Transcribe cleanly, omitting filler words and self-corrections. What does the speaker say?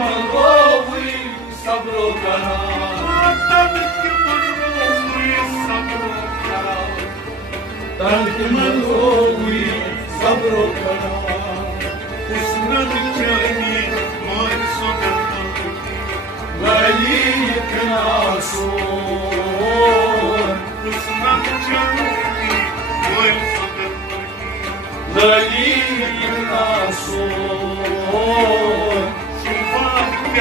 مروي صبرو كرام ترك مروي صبرو كرام اسمك جاني ما صبرت وليك ناصور اسمك جاني ما صبرت وليك ناصور شوفك